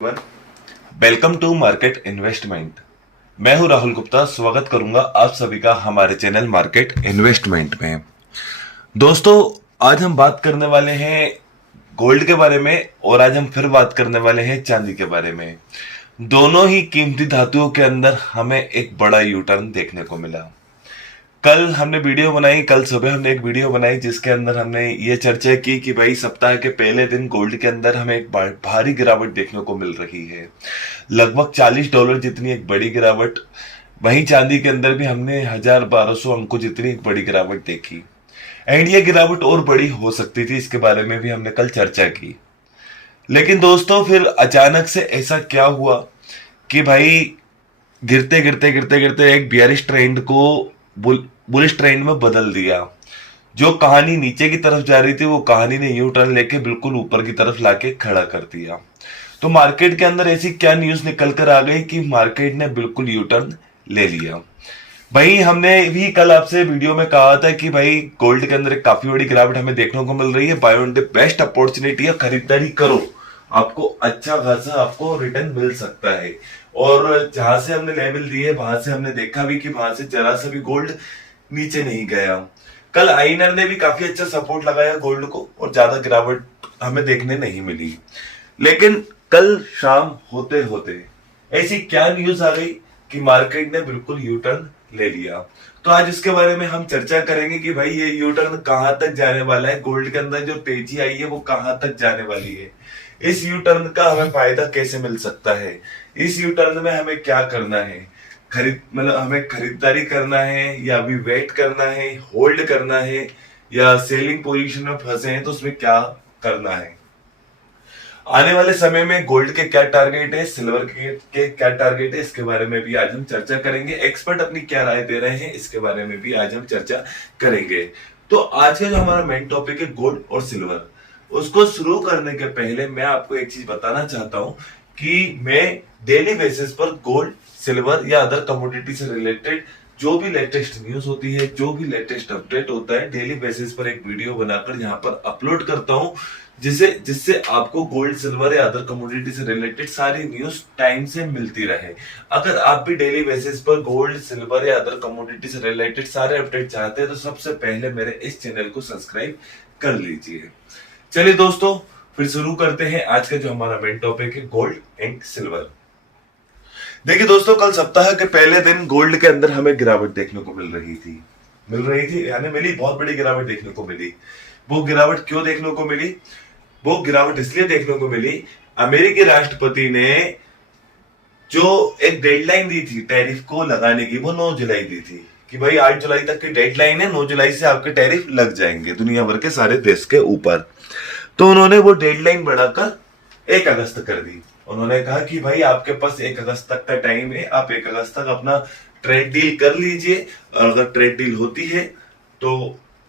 Welcome to market investment. मैं हूं राहुल गुप्ता। स्वागत करूंगा आप सभी का हमारे चैनल मार्केट इन्वेस्टमेंट में। दोस्तों, आज हम बात करने वाले हैं गोल्ड के बारे में और आज हम फिर बात करने वाले हैं चांदी के बारे में। दोनों ही कीमती धातुओं के अंदर हमें एक बड़ा यू टर्न देखने को मिला। कल सुबह हमने एक वीडियो बनाई जिसके अंदर हमने ये चर्चा की कि भाई सप्ताह के पहले दिन गोल्ड के अंदर हमें एक भारी गिरावट देखने को मिल रही है, लगभग $40 जितनी एक बड़ी गिरावट। वहीं चांदी के अंदर भी हमने 1200 अंकों जितनी एक बड़ी गिरावट देखी एंड ये गिरावट और बड़ी हो सकती थी, इसके बारे में भी हमने कल चर्चा की। लेकिन दोस्तों, फिर अचानक से ऐसा क्या हुआ कि भाई गिरते गिरते गिरते गिरते एक बियरिश ट्रेंड को बुलिश ट्रेंड में बदल दिया। जो कहानी नीचे की तरफ जा रही थी वो कहानी ने यू टर्न लेके बिल्कुल ऊपर की तरफ लाके खड़ा कर दिया। तो मार्केट के अंदर ऐसी क्या न्यूज निकल कर आ गई कि मार्केट ने बिल्कुल यू टर्न ले लिया। भाई हमने भी कल आपसे वीडियो में कहा था कि भाई गोल्ड के अंदर एक काफी बड़ी गिरावट हमें देखने को मिल रही है। Buy on the best opportunity है, खरीदारी करो, आपको अच्छा खासा आपको रिटर्न मिल सकता है। और जहां से हमने लेवल दिए वहां से हमने देखा भी कि वहां से जरा सा भी गोल्ड नीचे नहीं गया। कल आईनर ने भी काफी अच्छा सपोर्ट लगाया गोल्ड को और ज्यादा गिरावट हमें देखने नहीं मिली। लेकिन कल शाम होते होते ऐसी क्या न्यूज आ गई कि मार्केट ने बिल्कुल यू टर्न ले लिया। तो आज इसके बारे में हम चर्चा करेंगे कि भाई ये यू टर्न कहां तक जाने वाला है, गोल्ड के अंदर जो तेजी आई है वो कहां तक जाने वाली है, इस यू टर्न का हमें फायदा कैसे मिल सकता है, इस यू टर्न में हमें क्या करना है, हमें खरीदारी करना है या अभी वेट करना है, होल्ड करना है या सेलिंग पोजीशन में फंसे हैं तो उसमें क्या करना है। आने वाले समय में गोल्ड के क्या टारगेट है, सिल्वर के क्या टारगेट है, इसके बारे में भी आज हम चर्चा करेंगे। एक्सपर्ट अपनी क्या राय दे रहे हैं इसके बारे में भी आज हम चर्चा करेंगे। तो आज का जो हमारा मेन टॉपिक है गोल्ड और सिल्वर, उसको शुरू करने के पहले मैं आपको एक चीज बताना चाहता हूं कि मैं डेली बेसिस पर गोल्ड, सिल्वर या अदर कमोडिटी से रिलेटेड जो भी लेटेस्ट न्यूज होती है, जो भी लेटेस्ट अपडेट होता है, डेली बेसिस पर एक वीडियो बनाकर यहाँ पर अपलोड करता हूँ, जिससे आपको गोल्ड, सिल्वर या अदर कमोडिटी से रिलेटेड सारी न्यूज टाइम से मिलती रहे। अगर आप भी डेली बेसिस पर गोल्ड, सिल्वर या अदर कमोडिटी से रिलेटेड सारे अपडेट चाहते हैं तो सबसे पहले मेरे इस चैनल को सब्सक्राइब कर लीजिए। चलिए दोस्तों, फिर शुरू करते हैं आज का जो हमारा मेन टॉपिक है गोल्ड एंड सिल्वर। देखिए दोस्तों, कल सप्ताह के पहले दिन गोल्ड के अंदर हमें गिरावट देखने को मिल रही थी यानी मिली, बहुत बड़ी गिरावट देखने को मिली। वो गिरावट क्यों देखने को मिली? वो गिरावट इसलिए देखने को मिली, अमेरिकी राष्ट्रपति ने जो एक डेडलाइन दी थी टैरिफ को लगाने की, वो 9 जुलाई दी थी कि भाई 8 जुलाई तक की डेडलाइन है, 9 जुलाई से आपके टैरिफ लग जाएंगे दुनिया भर के सारे देश के ऊपर। तो उन्होंने वो डेडलाइन बढ़ाकर 1 अगस्त कर दी। उन्होंने कहा कि भाई आपके पास 1 अगस्त तक का टाइम है, आप 1 अगस्त तक अपना ट्रेड डील कर लीजिए और अगर ट्रेड डील होती है तो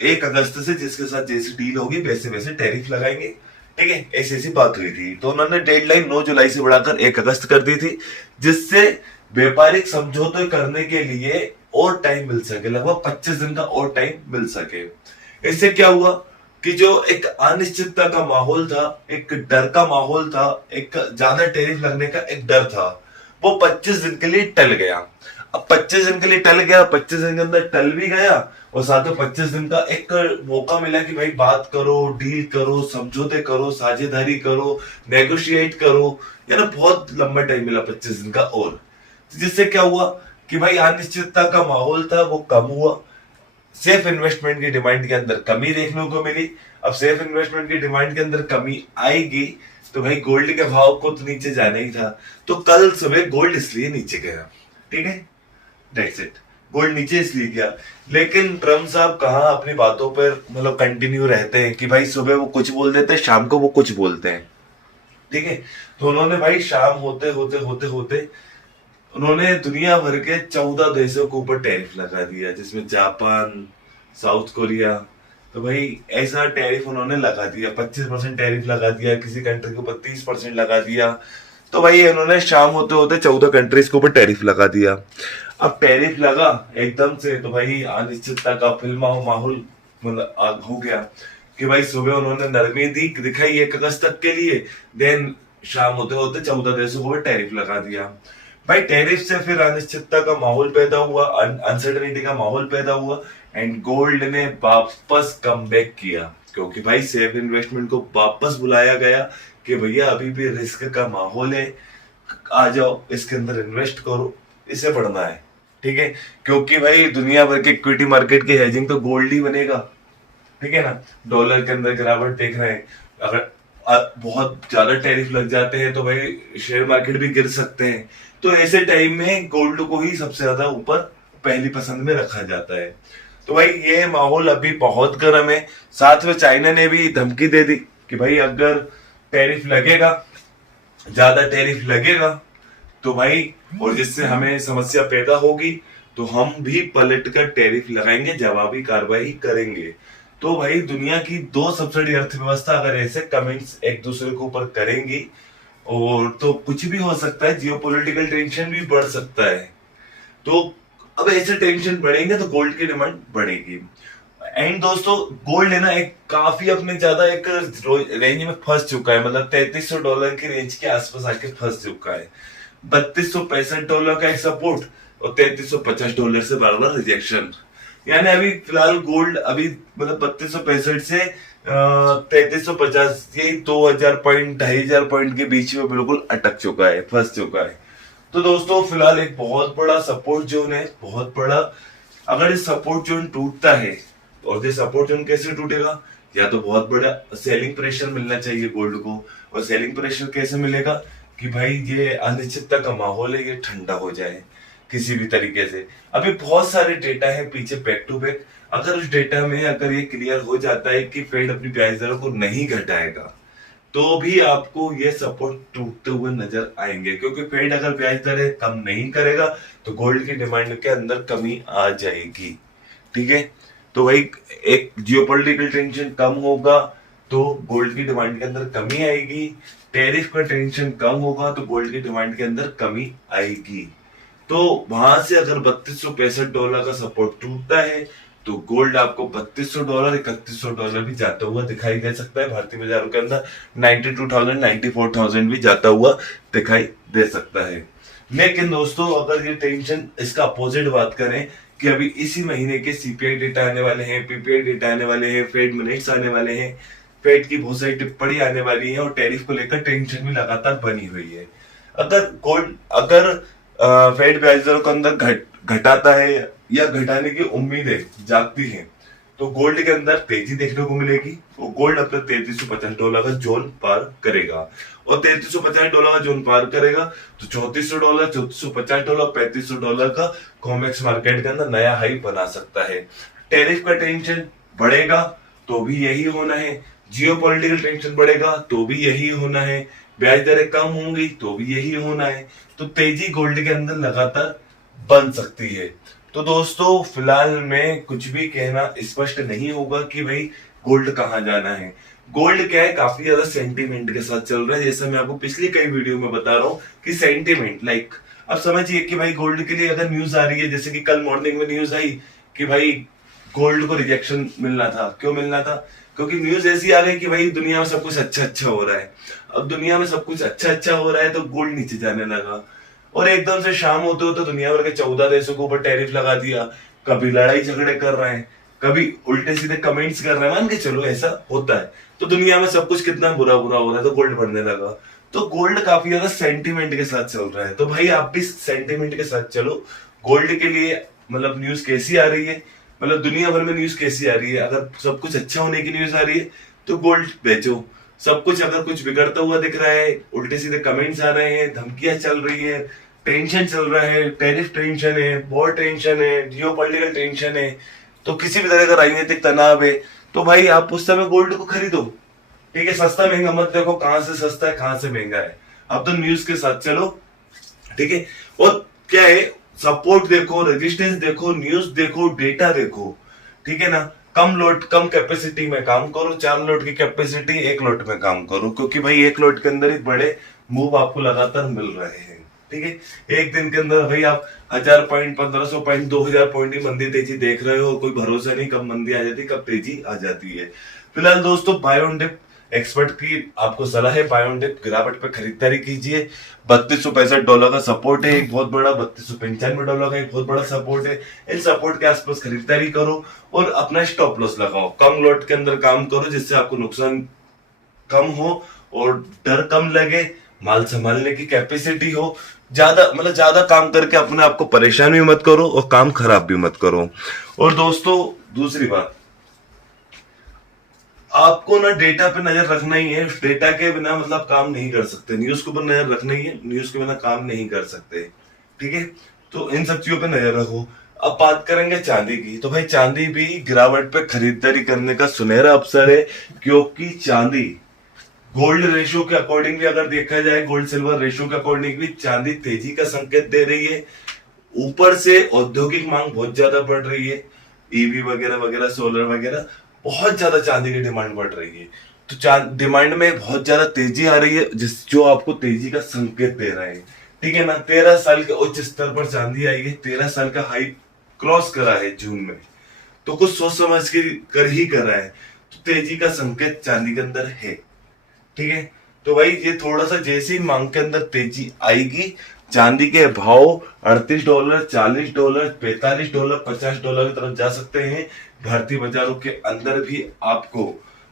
1 अगस्त से जिसके साथ जैसी डील होगी वैसे वैसे टैरिफ लगाएंगे। ठीक है, ऐसी ऐसी बात हुई थी। तो उन्होंने डेडलाइन 9 जुलाई से बढ़ाकर 1 अगस्त कर दी थी, जिससे व्यापारिक समझौते करने के लिए और टाइम मिल सके, लगभग 25 दिन का और टाइम मिल सके। इससे क्या हुआ कि जो एक अनिश्चितता का माहौल था, एक डर का माहौल था, एक ज्यादा टैरिफ लगने का एक डर था, वो 25 दिन के लिए टल गया। अब 25 दिन के लिए टल गया, 25 दिन के अंदर टल भी गया और साथ में 25 दिन का एक मौका मिला कि भाई बात करो, डील करो, समझौते करो, साझेदारी करो, नेगोशिएट करो, यानी बहुत लंबा टाइम मिला 25 दिन का। और जिससे क्या हुआ कि भाई अनिश्चितता का माहौल था वो कम हुआ, सेफ इन्वेस्टमेंट की डिमांड के अंदर कमी देखने को मिली। अब सेफ इन्वेस्टमेंट की डिमांड के अंदर कमी आएगी तो भाई गोल्ड के भाव को तो नीचे जाना ही था। तो कल सुबह गोल्ड इसलिए नीचे गया। ठीक है, दैट्स इट, गोल्ड नीचे इसलिए गया। लेकिन ट्रम्प साहब कहाँ अपनी बातों पर कंटिन्यू रहते हैं कि भाई सुबह वो कुछ बोल देते हैं, शाम को वो कुछ बोलते हैं। ठीक है, तो उन्होंने भाई शाम होते होते होते होते उन्होंने दुनिया भर के 14 देशों के ऊपर टैरिफ लगा दिया, जिसमें जापान, साउथ कोरिया। तो भाई ऐसा टैरिफ उन्होंने लगा दिया, 25% टैरिफ लगा दिया, किसी कंट्री के ऊपर 30% लगा दिया। तो भाई उन्होंने शाम होते होते 14 कंट्रीज के ऊपर टैरिफ लगा दिया। अब टैरिफ लगा एकदम से तो भाई अनिश्चितता का फिल्मा माहौल हो गया कि भाई सुबह उन्होंने नरमी दिखाई 1 अगस्त तक के लिए, देन शाम होते होते 14 देशों को टैरिफ लगा दिया। भाई टैरिफ से फिर अनिश्चितता का माहौल पैदा हुआ, अनसर्टेनिटी का माहौल पैदा हुआ, एंड गोल्ड ने वापस कमबैक किया, क्योंकि भाई सेफ इन्वेस्टमेंट को वापस बुलाया गया कि भैया अभी भी रिस्क का माहौल है, आ जाओ इसके अंदर इन्वेस्ट करो, इसे बढ़ना है। ठीक है, क्योंकि भाई दुनिया भर के इक्विटी मार्केट की हेजिंग तो गोल्ड ही बनेगा। ठीक है ना, डॉलर के अंदर गिरावट देख रहे हैं, अगर बहुत ज्यादा टैरिफ लग जाते हैं तो भाई शेयर मार्केट भी गिर सकते हैं। तो ऐसे टाइम में गोल्ड को ही सबसे ज्यादा ऊपर पहली पसंद में रखा जाता है। तो भाई ये माहौल अभी बहुत गर्म है। साथ में चाइना ने भी धमकी दे दी कि भाई अगर टैरिफ लगेगा, ज्यादा टैरिफ लगेगा तो भाई, और जिससे हमें समस्या पैदा होगी तो हम भी पलट कर टैरिफ लगाएंगे, जवाबी कार्रवाई करेंगे। तो भाई दुनिया की दो सबसे बड़ी अर्थव्यवस्था अगर ऐसे कमेंट्स एक दूसरे के ऊपर करेंगी और तो कुछ भी हो सकता है, जियोपॉलिटिकल टेंशन भी बढ़ सकता है। तो अब ऐसे टेंशन बढ़ेंगे तो गोल्ड की डिमांड बढ़ेगी। एंड दोस्तों गोल्ड है ना एक काफी अपने ज्यादा एक रेंज में फंस चुका है, मतलब $3300 की रेंज के आसपास आके फंस चुका है। $3265 का एक सपोर्ट और $3350 से बार बार रिजेक्शन, यानी अभी फिलहाल गोल्ड अभी मतलब 3265 से 3350, यही 2000 पॉइंट 2500 पॉइंट के बीच में बिल्कुल अटक चुका है, फंस चुका है। तो दोस्तों फिलहाल एक बहुत बड़ा सपोर्ट जोन है, बहुत बड़ा। अगर इस सपोर्ट जोन टूटता है, और ये सपोर्ट जोन कैसे टूटेगा, या तो बहुत बड़ा सेलिंग प्रेशर मिलना चाहिए गोल्ड को, और सेलिंग प्रेशर कैसे मिलेगा कि भाई ये अनिश्चितता का माहौल है, ये ठंडा हो जाए किसी भी तरीके से। अभी बहुत सारे डेटा है पीछे बैक टू बैक, अगर उस डेटा में अगर ये क्लियर हो जाता है कि फेड अपनी ब्याज दरों को नहीं घटाएगा तो भी आपको ये सपोर्ट टूटते हुए नजर आएंगे, क्योंकि फेड अगर ब्याज दरें कम नहीं करेगा तो गोल्ड की डिमांड के अंदर कमी आ जाएगी। ठीक है, तो भाई एक जियोपॉलिटिकल टेंशन कम होगा तो गोल्ड की डिमांड के अंदर कमी आएगी, टैरिफ का टेंशन कम होगा तो गोल्ड की डिमांड के अंदर कमी आएगी। तो वहां से अगर $3265 का सपोर्ट टूटता है तो गोल्ड आपको $3200 $3100 भी जाता हुआ दिखाई दे सकता है भारतीय बाजारों के अंदर, 92,000 94,000 भी जाता हुआ दिखाई दे सकता है। लेकिन दोस्तों अगर ये टेंशन इसका अपोजिट बात करें कि अभी इसी महीने के सीपीआई डेटा आने वाले हैं, पीपीआई डेटा आने वाले हैं, फेड मिनट्स आने वाले हैं, फेड की बहुत सारी टिप्पणी आने वाली है, और टैरिफ को लेकर टेंशन भी लगातार बनी हुई है। अगर फेड ब्याज दरों के अंदर घटाता है या घटाने की उम्मीदें जागती हैं तो गोल्ड के अंदर तेजी देखने को मिलेगी। वो गोल्ड अपने $3350 का जोन पार करेगा, और $3350 का जोन पार करेगा तो $3400 $3450 $3500 का कॉमेक्स मार्केट के अंदर नया हाई बना सकता है। टैरिफ का टेंशन बढ़ेगा तो भी यही होना है, जियोपॉलिटिकल टेंशन बढ़ेगा तो भी यही होना है, ब्याज दरें कम होंगी तो भी यही होना है। तो तेजी गोल्ड के अंदर लगातार बन सकती है। तो दोस्तों फिलहाल में कुछ भी कहना स्पष्ट नहीं होगा कि भाई गोल्ड कहाँ जाना है। गोल्ड क्या है, काफी ज्यादा सेंटीमेंट के साथ चल रहा है, जैसे मैं आपको पिछली कई वीडियो में बता रहा हूँ कि सेंटीमेंट लाइक अब समझिए कि भाई गोल्ड के लिए अगर न्यूज आ रही है, जैसे कि कल मॉर्निंग में न्यूज आई कि भाई गोल्ड को रिजेक्शन मिलना था। क्यों मिलना था? क्योंकि न्यूज ऐसी आ गई कि भाई दुनिया में सब कुछ अच्छा अच्छा हो रहा है। अब दुनिया में सब कुछ अच्छा अच्छा हो रहा है तो गोल्ड नीचे जाने लगा, और एकदम से शाम होते होते दुनिया भर के 14 देशों के ऊपर टैरिफ लगा दिया। कभी लड़ाई झगड़े कर रहे हैं, कभी उल्टे सीधे कमेंट्स कर रहे हैं, मान के चलो ऐसा होता है। तो दुनिया में सब कुछ कितना बुरा बुरा हो रहा है तो गोल्ड बढ़ने लगा। तो गोल्ड काफी ज्यादा सेंटीमेंट के साथ चल रहा है, तो भाई आप भी सेंटीमेंट के साथ चलो। गोल्ड के लिए मतलब न्यूज कैसी आ रही है, मतलब दुनिया भर में न्यूज कैसी आ रही है, अगर सब कुछ अच्छा होने की न्यूज आ रही है तो गोल्ड बेचो। सब कुछ अगर कुछ बिगड़ता हुआ दिख रहा है, उल्टे सीधे कमेंट्स आ रहे हैं, धमकियां चल रही है, टेंशन चल रहा है, टैरिफ टेंशन है, वॉर टेंशन है, जियोपॉलिटिकल टेंशन है, तो किसी भी तरह का राजनीतिक तनाव है, तो भाई आप उस समय गोल्ड को खरीदो। ठीक है, सस्ता महंगा मत देखो, कहां से सस्ता है कहां से महंगा है, अब तो न्यूज के साथ चलो। ठीक है, और क्या है, सपोर्ट देखो, रेजिस्टेंस देखो, न्यूज देखो, डेटा देखो। ठीक है ना, कम लोड कम कैपेसिटी में काम करो, 4 लोड की कैपेसिटी 1 लोड में काम करो, क्योंकि भाई 1 लोड के अंदर ही बड़े मूव आपको लगातार मिल रहे हैं। ठीक है, एक दिन के अंदर भाई आप 1000 पॉइंट 1500 पॉइंट 2000 पॉइंट की मंदी तेजी देख रहे हो, कोई भरोसा नहीं कब मंदी आ जाती कब तेजी आ जाती है। फिलहाल दोस्तों बाय ऑन डिप एक्सपर्ट की आपको सलाह है, बाय ऑन डिप गिरावट पे खरीदारी कीजिए। $3265 का सपोर्ट है एक बहुत बड़ा, $3295 का एक बहुत बड़ा सपोर्ट है। इन सपोर्ट के आसपास खरीदारी करो और अपना स्टॉप लॉस लगाओ, कम लॉट के अंदर काम करो जिससे आपको नुकसान कम हो और डर कम लगे, माल संभालने की कैपेसिटी हो। ज्यादा काम करके अपने आप को परेशान भी मत करो और काम खराब भी मत करो। और दोस्तों दूसरी बात, आपको ना डेटा पे नजर रखना ही है, डेटा के बिना मतलब काम नहीं कर सकते। न्यूज के ऊपर नजर रखना ही है, न्यूज के बिना काम नहीं कर सकते, ठीक है। तो इन सब चीजों पे नजर रखो। अब बात करेंगे चांदी की, तो भाई चांदी भी गिरावट पे खरीदारी करने का सुनहरा अवसर है, क्योंकि चांदी गोल्ड रेशियो के अकॉर्डिंग भी अगर देखा जाए, गोल्ड सिल्वर रेशियो के अकॉर्डिंग भी चांदी तेजी का संकेत दे रही है। ऊपर से औद्योगिक मांग बहुत ज्यादा बढ़ रही है, ईवी वगैरह वगैरह, सोलर वगैरह, बहुत ज्यादा चांदी की डिमांड बढ़ रही है। तो डिमांड में बहुत ज्यादा तेजी आ रही है, जो आपको तेजी का संकेत दे रहा है, ठीक है ना। 13 साल के उच्च स्तर पर चांदी आई है, 13 साल का हाई क्रॉस करा है जून में, तो कुछ सोच समझ के कर ही कर रहा है। तो तेजी का संकेत चांदी के अंदर है, ठीक है। तो भाई ये थोड़ा सा जैसे ही मांग के अंदर तेजी आएगी, चांदी के भाव $38, $40, $45, $50 की तरफ जा सकते हैं। भारतीय बाजारों के अंदर भी आपको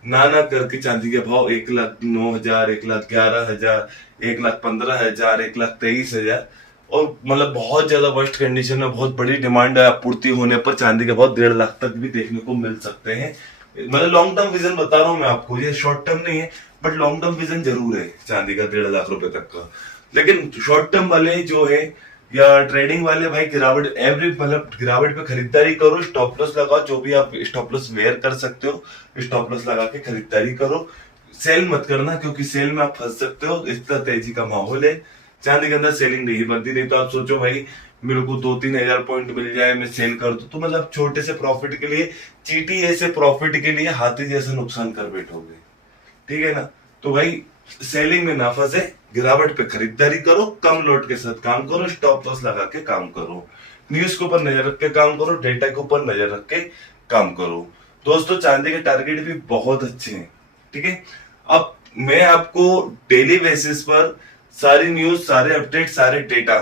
ना करके चांदी के भाव 1,09,000, 1,11,000, 1,15,000, 1,23,000 और मतलब बहुत ज्यादा वर्स्ट कंडीशन में बहुत बड़ी डिमांड आपूर्ति होने पर चांदी के भाव 1.5 लाख तक भी देखने को मिल सकते हैं। मतलब लॉन्ग टर्म विजन बता रहा हूं मैं आपको, ये शॉर्ट टर्म नहीं है, बट लॉन्ग टर्म विजन जरूर है चांदी का 1.5 लाख रुपए तक का। लेकिन शॉर्ट टर्म वाले जो है या ट्रेडिंग वाले भाई मतलब गिरावट पे खरीदारी करो, स्टॉप लॉस लगाओ, जो भी आप स्टॉप लॉस वेयर कर सकते हो स्टॉप लॉस लगा के खरीदारी करो। सेल मत करना, क्योंकि सेल में आप फंस सकते हो, इतना तेजी का माहौल है। चांदी के अंदर सेलिंग नहीं बनती, नहीं तो आप सोचो भाई मेरे को 2-3 हजार पॉइंट मिल जाए, मैं सेल कर दूं, तो मतलब छोटे से प्रॉफिट के लिए, चीटी ऐसे प्रॉफिट के लिए हाथी जैसा नुकसान कर बैठोगे, ठीक है ना। तो भाई सेलिंग में ना फंसे, गिरावट पे खरीदारी करो, कम लोट के साथ काम करो, स्टॉप लॉस लगा के काम करो, न्यूज के ऊपर नजर रख के काम करो, डेटा के ऊपर नजर रख के काम करो। दोस्तों चांदी के टारगेट भी बहुत अच्छे हैं, ठीक है। अब मैं आपको डेली बेसिस पर सारी न्यूज, सारे अपडेट, सारे डेटा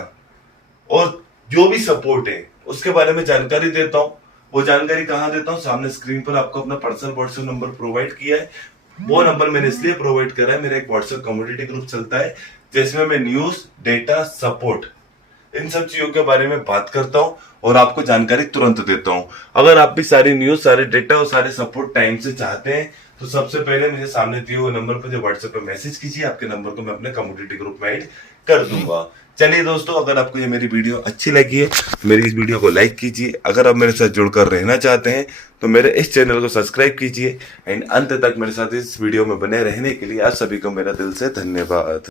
और जो भी सपोर्ट है उसके बारे में जानकारी देता हूँ। वो जानकारी कहाँ देता हूँ, सामने स्क्रीन पर आपको अपना पर्सनल व्हाट्सएप नंबर प्रोवाइड किया है। वो नंबर मैंने इसलिए प्रोवाइड करा है, मेरा एक व्हाट्सएप कम्युनिटी ग्रुप चलता है जिसमें मैं न्यूज, डेटा, सपोर्ट, इन सब चीजों के बारे में बात करता हूँ और आपको जानकारी तुरंत देता हूँ। अगर आप भी सारी न्यूज, सारे डेटा और सारे सपोर्ट टाइम से चाहते हैं तो सबसे पहले मुझे सामने दिए हुए नंबर पर जो व्हाट्सएप पे मैसेज कीजिए, आपके नंबर को मैं अपने कम्युनिटी ग्रुप में ऐड कर दूंगा। चलिए दोस्तों, अगर आपको ये मेरी वीडियो अच्छी लगी है, मेरी इस वीडियो को लाइक कीजिए। अगर आप मेरे साथ जुड़कर रहना चाहते हैं तो मेरे इस चैनल को सब्सक्राइब कीजिए एंड अंत तक मेरे साथ इस वीडियो में बने रहने के लिए आप सभी को मेरा दिल से धन्यवाद।